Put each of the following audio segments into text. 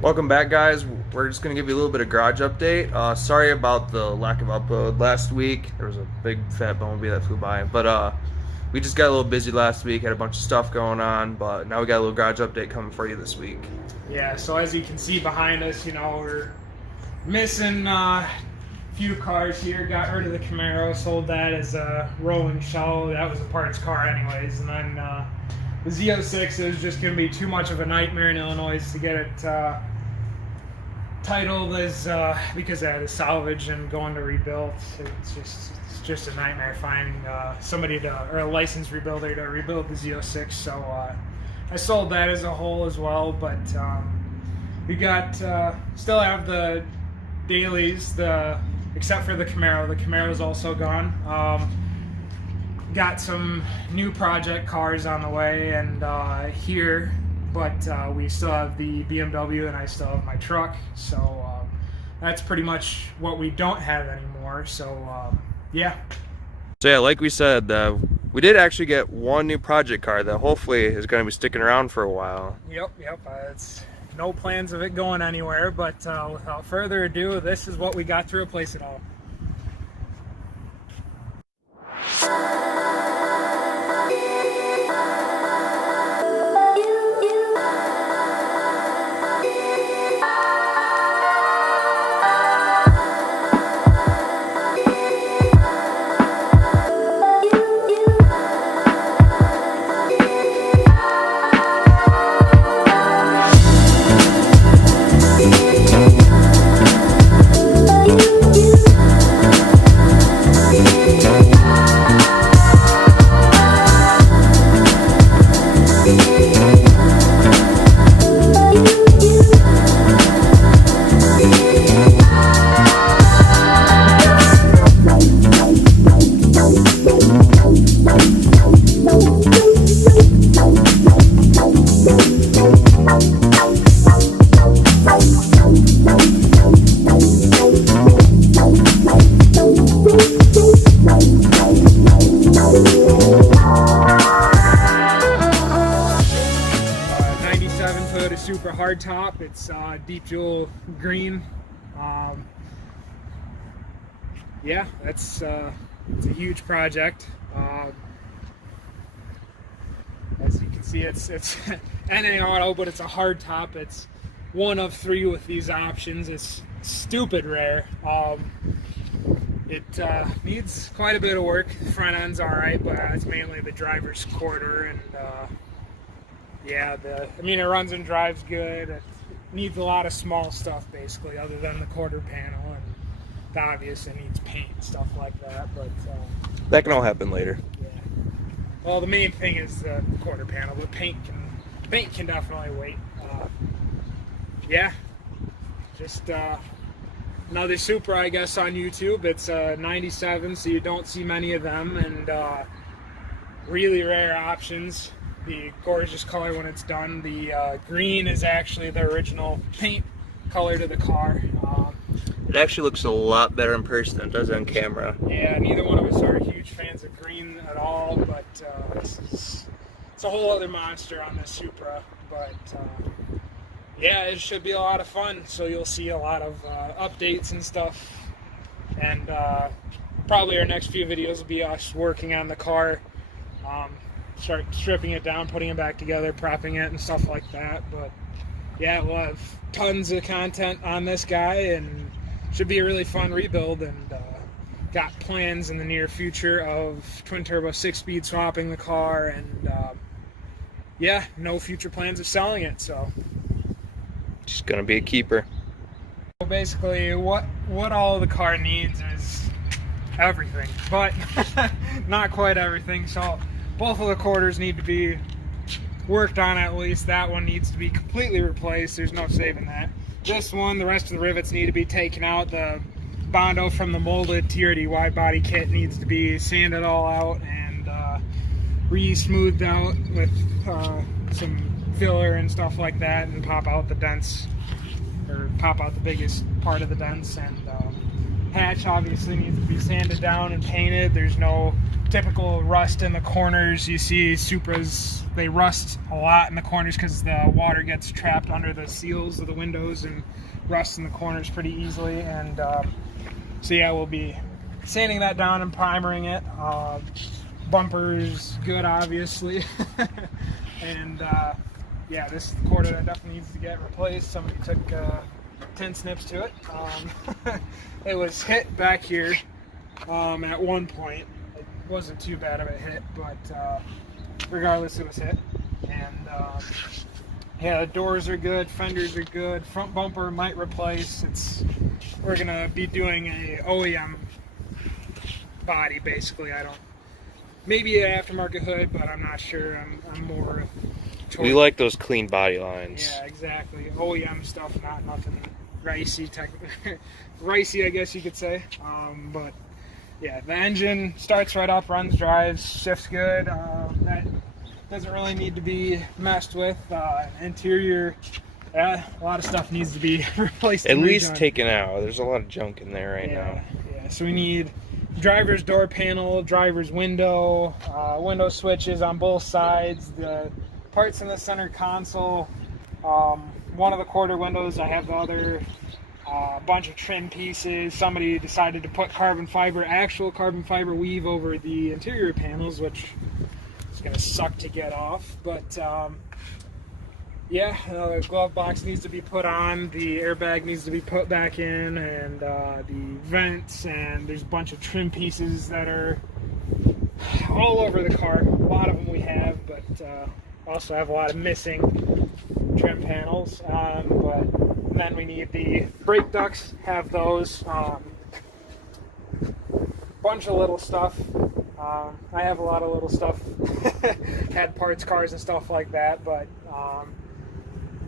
Welcome back, guys. We're just going to give you a little bit of garage update. Sorry about the lack of upload last week. There was a big fat bumblebee that flew by, but we just got a little busy last week, had a bunch of stuff going on, but now we got a little garage update coming for you this week. Yeah, so as you can see behind us, we're missing a few cars here. Got rid of the Camaro, sold that as a rolling shell. That was a parts car anyways. And then the Z06 is just going to be too much of a nightmare in Illinois to get it titled as because I had to salvage and going to rebuild. It's just a nightmare finding somebody or a licensed rebuilder to rebuild the Z06. So I sold that as a whole as well. But we got still have the dailies, except for the Camaro. The Camaro's also gone. Got some new project cars on the way and here. But we still have the BMW and I still have my truck, so that's pretty much what we don't have anymore. So yeah. So yeah, like we said, we did actually get one new project car that hopefully is going to be sticking around for a while. Yep. It's no plans of it going anywhere, but without further ado, this is what we got to replace it all. 97 Toyota Supra hardtop. It's deep jewel green. Yeah, it's a huge project. As you can see, it's NA auto, but it's a hardtop. It's one of 3 with these options. It's stupid rare. It needs quite a bit of work. The front end's alright, but it's mainly the driver's quarter, and yeah, it runs and drives good. It needs a lot of small stuff, basically, other than the quarter panel, and the obvious, it needs paint and stuff like that, but that can all happen later. Yeah. Well, the main thing is the quarter panel, but paint can definitely wait. Yeah, just another Supra, I guess, on YouTube. It's 97, so you don't see many of them, and really rare options. The gorgeous color when it's done. The green is actually the original paint color to the car. It actually looks a lot better in person than it does on camera. Yeah, neither one of us are huge fans of green at all, but it's a whole other monster on this Supra. But yeah, it should be a lot of fun, so you'll see a lot of updates and stuff. And probably our next few videos will be us working on the car. Start stripping it down, putting it back together, propping it and stuff like that. But yeah, we'll have tons of content on this guy, and should be a really fun rebuild. And got plans in the near future of twin turbo 6-speed swapping the car, and yeah, no future plans of selling it, so Just gonna be a keeper. So basically what all the car needs is everything, but not quite everything. So both of the quarters need to be worked on at least. That one needs to be completely replaced. There's no saving that. This one, the rest of the rivets need to be taken out. The Bondo from the molded TRD wide body kit needs to be sanded all out and re-smoothed out with some filler and stuff like that, and pop out the dents, or pop out the biggest part of the dents. And hatch obviously needs to be sanded down and painted. There's no typical rust in the corners. You see Supras, they rust a lot in the corners because the water gets trapped under the seals of the windows and rusts in the corners pretty easily. And so yeah, we'll be sanding that down and primering it. Bumper's good, obviously. And yeah, this is the quarter that definitely needs to get replaced. Somebody took 10 snips to it. It was hit back here at one point. It wasn't too bad of a hit, but regardless, it was hit. And yeah, the doors are good, fenders are good, front bumper might replace. We're gonna be doing a OEM body basically. Maybe an aftermarket hood, but I'm not sure. I'm more towards, we like those clean body lines. yeah, exactly. OEM stuff, not nothing ricey, ricey, I guess you could say. But yeah, the engine starts right up, runs, drives, shifts good. That doesn't really need to be messed with. Interior, yeah, a lot of stuff needs to be replaced. At least taken out. There's a lot of junk in there right now. Yeah, so we need driver's door panel, driver's window, window switches on both sides, the parts in the center console, one of the quarter windows. I have the other, bunch of trim pieces. Somebody decided to put actual carbon fiber weave over the interior panels, which is going to suck to get off. But yeah, the glove box needs to be put on, the airbag needs to be put back in, and the vents, and there's a bunch of trim pieces that are all over the car. A lot of them we have, but also have a lot of missing trim panels. But then we need the brake ducts, have those. Bunch of little stuff. I have a lot of little stuff. Had parts cars and stuff like that, but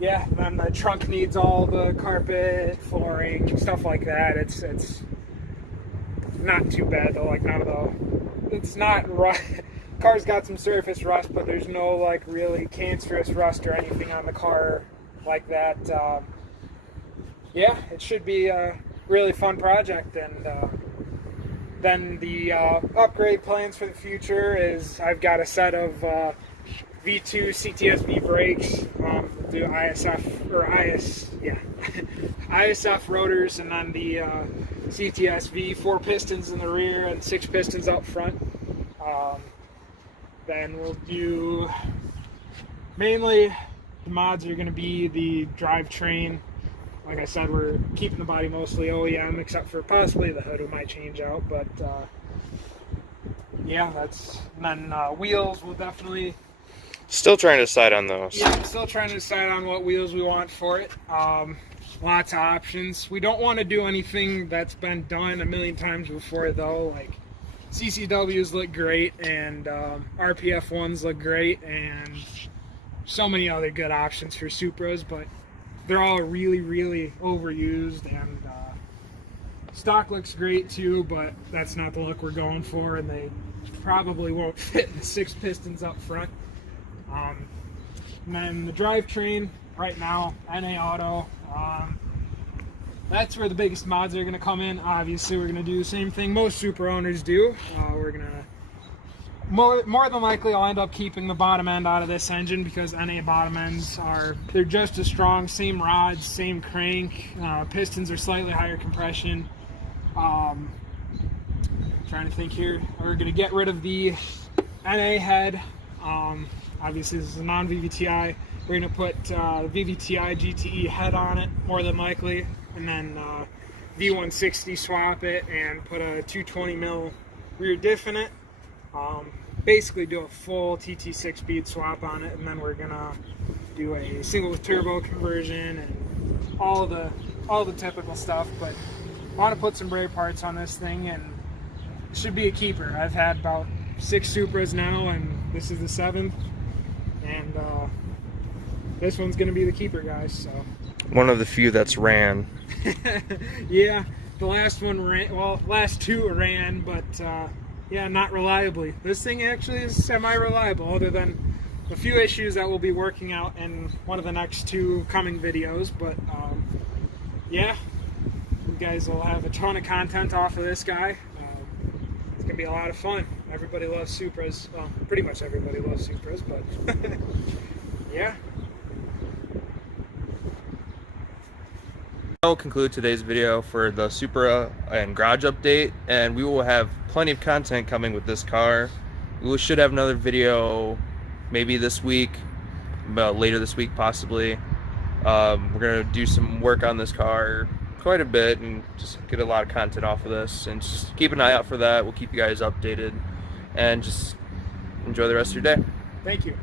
yeah, then the trunk needs all the carpet, flooring, stuff like that. It's not too bad though. Like none of the, it's not rust. Car's got some surface rust, but there's no like really cancerous rust or anything on the car like that. Yeah, it should be a really fun project. And then the upgrade plans for the future is I've got a set of V2 CTSV brakes, the ISF or ISF rotors, and then the CTSV 4 pistons in the rear and 6 pistons up front. Then we'll do mainly the mods are going to be the drivetrain. Like I said, we're keeping the body mostly OEM, except for possibly the hood we might change out. But yeah, and then wheels will definitely. Still trying to decide on those. Yeah, I'm still trying to decide on what wheels we want for it. Lots of options. We don't want to do anything that's been done a million times before, though. Like CCWs look great, and RPF ones look great, and so many other good options for Supras, but they're all really, really overused. And stock looks great too, but that's not the look we're going for, and they probably won't fit in the 6 pistons up front. And then the drivetrain right now, NA Auto, that's where the biggest mods are going to come in. Obviously, we're going to do the same thing most Supra owners do. We're going to more than likely I'll end up keeping the bottom end out of this engine because NA bottom ends they're just as strong, same rods, same crank, pistons are slightly higher compression. Trying to think here. We're going to get rid of the NA head. Obviously this is a non-VVTi. We're going to put VVTi GTE head on it, more than likely, and then V160 swap it and put a 220 mil rear diff in it. Basically do a full TT 6-speed swap on it, and then we're going to do a single turbo conversion and all the typical stuff. But I want to put some brake parts on this thing, and it should be a keeper. I've had about 6 Supras now, and this is the 7th. And this one's going to be the keeper, guys. So one of the few that's ran. Yeah, the last one ran. Well, last 2 ran, but yeah, not reliably. This thing actually is semi-reliable, other than a few issues that we'll be working out in one of the next 2 coming videos. But yeah, You guys will have a ton of content off of this guy. It's gonna be a lot of fun. Everybody loves Supras. Well, pretty much everybody loves Supras, but yeah. That will conclude today's video for the Supra and garage update, and we will have plenty of content coming with this car. We should have another video maybe this week, later this week possibly. We're gonna do some work on this car quite a bit and just get a lot of content off of this, and just keep an eye out for that. We'll keep you guys updated, and just enjoy the rest of your day. Thank you.